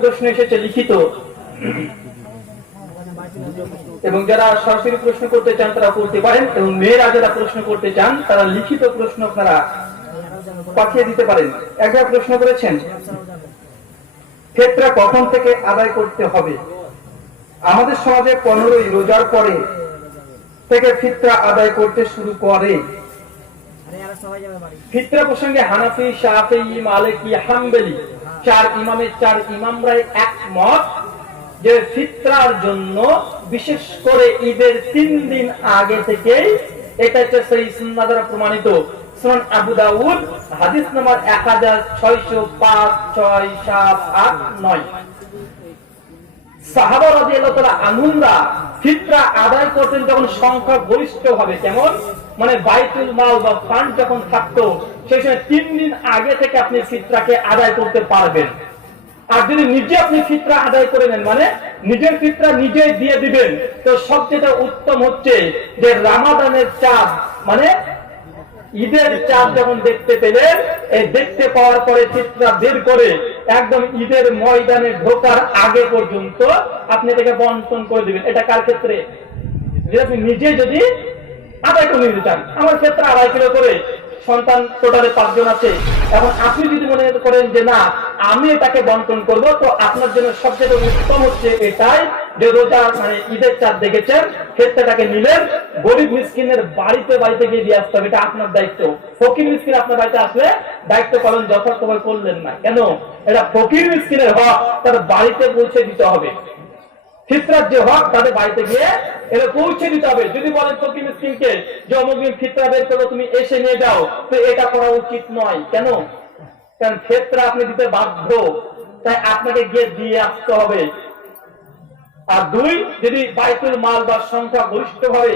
প্রশ্ন এসেছে লিখিত। এবং যারা সরাসরি প্রশ্ন করতে চান, তারা করতে পারেন। এবং মেয়েরা যারা প্রশ্ন করতে চান, তারা লিখিত প্রশ্ন আপনারা পাঠিয়ে দিতে পারেন। একটা প্রশ্ন করেছেন ক্ষেত্রা কখন থেকে আদায় করতে হবে? আমাদের সমাজে পনেরোই রোজার পরে থেকে ফিত্রা আদায় করতে শুরু করে। ফিত্রা প্রসঙ্গে হানাফি, শাফি, মালিকি, হাম্বেলি চার ইমামের চার ইমামরাই একমত যে ফিতরার জন্য, বিশেষ করে ঈদের তিন দিন আগে থেকেই, এটা হচ্ছে সেই সুন্না দ্বারা প্রমাণিত। সুনান আবু দাউদ, হাদিস নাম্বার এক হাজার ছয়শো পাঁচ, ছয়, সাত, আট, নয়। মানে আর যদি নিজে আপনি আদায় করে নেন মানে নিজের ফিতরা নিজে দিয়ে দিবেন, তো সবচেয়ে উত্তম হচ্ছে যে রামাদানের চাঁদ মানে ঈদের চাঁদ যখন দেখতে পেলেন, এই দেখতে পাওয়ার পরে চিত্রা বের করে একদম ঈদের ময়দানে ঢোকার আগে পর্যন্ত আপনি এটাকে বন্টন করে দিবেন। এটা কার ক্ষেত্রে? আপনি নিজে যদি আদায় করে নিতে চান। আমার ক্ষেত্রে আড়াই কিলো করে সন্তান টোটালে পাঁচজন আছে। এখন আপনি যদি মনে করেন যে না আমি এটাকে বন্টন করব। তো আপনার জন্য সবচেয়ে উত্তম হচ্ছে এটাই যে রোজা মানে ঈদের চাঁদ দেখেছেন, ক্ষেত্রটাকে নিলেন। গরিব মিসকিনের বাড়িতে বাড়িতে গিয়ে দিয়ে আসতে হবে, এটা আপনার দায়িত্ব। ফকির মিসকিন আপনার বাড়িতে আসলে দায়িত্ব পালন যথার্থভাবে করলেন না। কেন? এটা ফকির মিসকিনের হক, তার বাড়িতে পৌঁছে দিতে হবে। ফিতরার যে হক, তাদের বাড়িতে গিয়ে এটা পৌঁছে দিতে হবে। যদি বলেন ফকির মিসকিনকে যে অমুক ফিতরা বের করো তুমি এসে নিয়ে যাও, তো এটা করা উচিত নয়। কেন? কারণ ফেতরা আপনি দিতে বাধ্য, তাই আপনাকে গিয়ে দিয়ে আসতে হবে। আর দুই, যদি বাইতুল মাল বা সংখ্যা গরিষ্ঠ ভাবে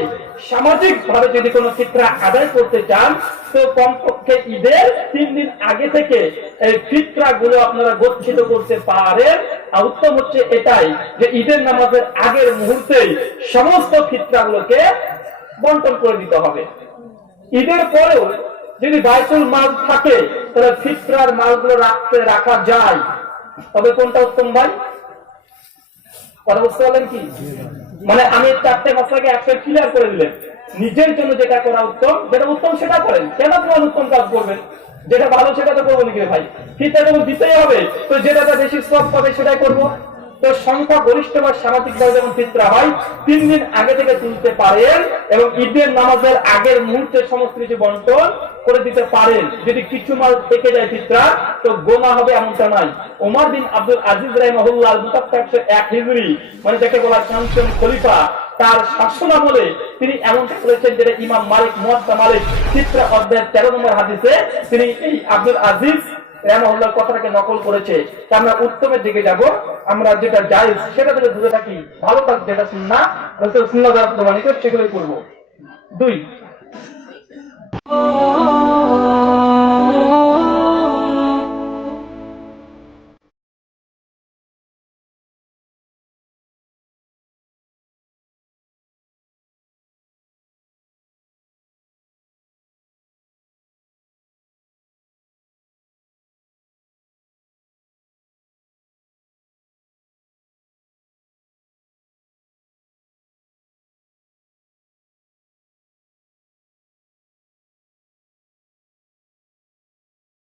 সামাজিক ভাবে যদি কোনো ফিতরা আদায় করতে চান, তো কমপক্ষে ঈদের তিন দিন আগে থেকে এই ফিতরা গুলো আপনারা গচ্ছিত করতে পারেন। আর উত্তম হচ্ছে এটাই, যে ঈদের নামাজের আগের মুহূর্তেই সমস্ত ফিতরা গুলোকে বন্টন করে দিতে হবে। ঈদের পরেও যদি বাইতুল মাল থাকে তাহলে মালগুলো রাখতে, রাখা যায়। তবে কোনটা উত্তম ভাই? কথা বুঝতে পারলেন কি? মানে আমি চারটে মশলাকে একসাথে ক্লিয়ার করে দিলেন। নিজের জন্য যেটা করা উত্তম, যেটা উত্তম সেটা করেন। কেন তোমার উত্তম কাজ করবেন? যেটা ভালো সেটা তো করব নাকি ভাই? ফিতরা যখন দিতেই হবে, তো যেটা বেশি সব পাবে সেটাই করব। তো সংখ্যা গরিষ্ঠ বা সামাজিক যেমন ফিতরা হয়, তিন দিন আগে থেকে তুলতে পারেন এবং ঈদের নামাজের আগের মুহূর্তে সমস্ত কিছু বন্টন করে দিতে পারেন। যদি কিছু মাল থেকে যায় ফিতরা, তো গোনা হবে এমনটা নয় ওমর বিন আব্দুল আজিজ রাহিমাহুল্লাহ মুতাফা একশো এক হিজরি মানে যাকে বলা শামসুন খলিফা, তার শাসন আমলে তিনি এমনটা করেছেন যেটা ইমাম মালিক মুয়াত্তা মালিক চিত্রা অধ্যায়ের তেরো নম্বর হাদিসে তিনি এই আব্দুল আজিজ রাহমাহুল্লাহর কথাটাকে নকল করেছে। আমরা উত্তমের দিকে যাব। আমরা যেটা যাই, সেটা থেকে দূরে থাকি, ভালো কাজ যেটা না সুন্নাহ দ্বারা প্রমাণিত, সেগুলোই করব দুই